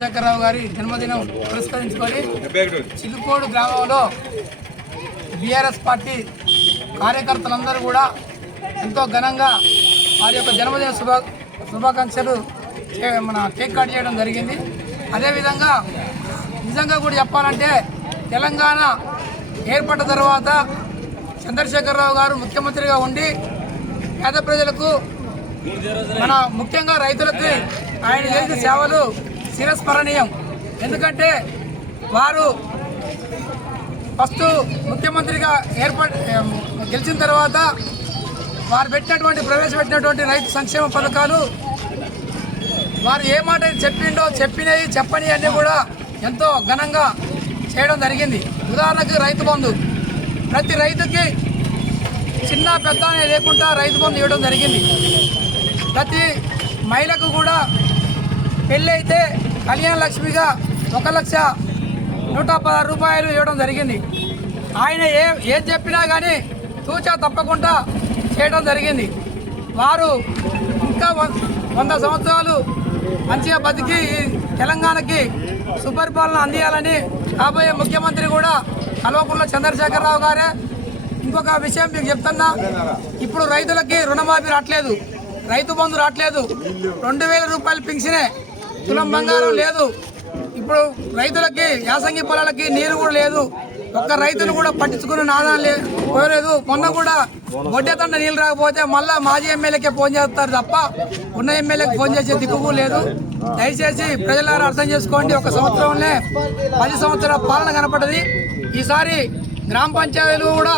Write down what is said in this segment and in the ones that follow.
రాజశేఖరరావు గారి జన్మదినం పురస్కరించుకొని చిలుకోడు గ్రామంలో బీఆర్ఎస్ పార్టీ కార్యకర్తలందరూ కూడా ఎంతో ఘనంగా వారి యొక్క జన్మదిన శుభ శుభాకాంక్షలు మన కేక్ కట్ చేయడం జరిగింది. అదేవిధంగా నిజంగా కూడా చెప్పాలంటే తెలంగాణ ఏర్పడ్డ తర్వాత చంద్రశేఖరరావు గారు ముఖ్యమంత్రిగా ఉండి పేద ప్రజలకు మన ముఖ్యంగా రైతులకి ఆయన చేసిన సేవలు చిరస్మరణీయం ఎందుకంటే వారు ఫస్ట్ ముఖ్యమంత్రిగా ఏర్పడి గెలిచిన తర్వాత వారు పెట్టినటువంటి ప్రవేశపెట్టినటువంటి రైతు సంక్షేమ పథకాలు వారు ఏ మాట చెప్పిండో చెప్పినవి చెప్పని అన్నీ కూడా ఎంతో ఘనంగా చేయడం జరిగింది. ఉదాహరణకు రైతు బంధు. ప్రతి రైతుకి చిన్న పెద్ద అనే లేకుండా రైతు బంధు ఇవ్వడం జరిగింది. ప్రతి మహిళకు కూడా పెళ్ళైతే కళ్యాణ లక్ష్మిగా ఒక లక్ష నూట పదహారు రూపాయలు ఇవ్వడం జరిగింది. ఆయన ఏ ఏం చెప్పినా కానీ తూచా తప్పకుండా చేయడం జరిగింది. వారు ఇంకా వంద సంవత్సరాలు మంచిగా బతికి ఈ తెలంగాణకి సుపరిపాలన అందియాలని కాబోయే ముఖ్యమంత్రి కూడా కల్వకుంట్ల చంద్రశేఖరరావు గారే. ఇంకొక విషయం మీకు చెప్తున్నా ఇప్పుడు రైతులకి రుణమాఫీ రావట్లేదు రైతు బంధు రావట్లేదు రెండు వేల రూపాయలు పింఛనే తులం బంగారం లేదు. ఇప్పుడు రైతులకి యాసంగి పొలాలకి నీరు కూడా లేదు. ఒక్క రైతును కూడా పట్టించుకునే నాదాలు లేదు పోలేదు మొన్న కూడా వడ్డేతండ నీళ్ళు రాకపోతే మళ్ళా మాజీ ఎమ్మెల్యేకే ఫోన్ చేస్తారు తప్ప ఉన్న ఎమ్మెల్యేకి ఫోన్ చేసే దిక్కు లేదు. దయచేసి ప్రజలారా అర్థం చేసుకోండి. ఒక సంవత్సరంలో పది సంవత్సరాల పాలన కనపడ్డది ఈసారి గ్రామ పంచాయతీలు కూడా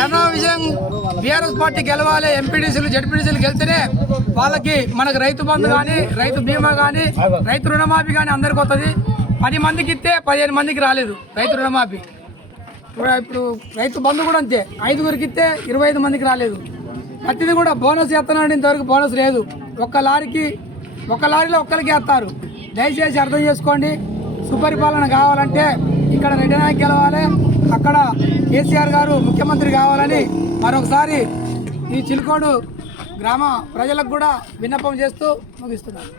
ఘన విజయం బీఆర్ఎస్ పార్టీ గెలవాలి ఎంపీడీసీలు జడ్పీడీసీలు గెలిస్తేనే వాళ్ళకి మనకు రైతు బంధు కానీ రైతు బీమా కానీ రైతు రుణమాఫీ కానీ అందరికి వస్తుంది. పది మందికి ఇస్తే పదిహేను మందికి రాలేదు రైతు రుణమాఫీ. ఇప్పుడు రైతు బంధు కూడా అంతే. ఐదుగురికి ఇస్తే ఇరవై ఐదు మందికి రాలేదు. ప్రతిది కూడా బోనస్ ఎత్తనండి ఇంతవరకు బోనస్ లేదు. ఒక్క లారీకి ఒక లారీలో ఒక్కరికి వేస్తారు. దయచేసి అర్థం చేసుకోండి. సుపరిపాలన కావాలంటే ఇక్కడ రెడ్డి గెలవాలి. అక్కడ కేసీఆర్ గారు ముఖ్యమంత్రి కావాలని మరొకసారి ఈ చిలుకోడు గ్రామ ప్రజలకు కూడా విన్నపం చేస్తూ ముగిస్తున్నాను.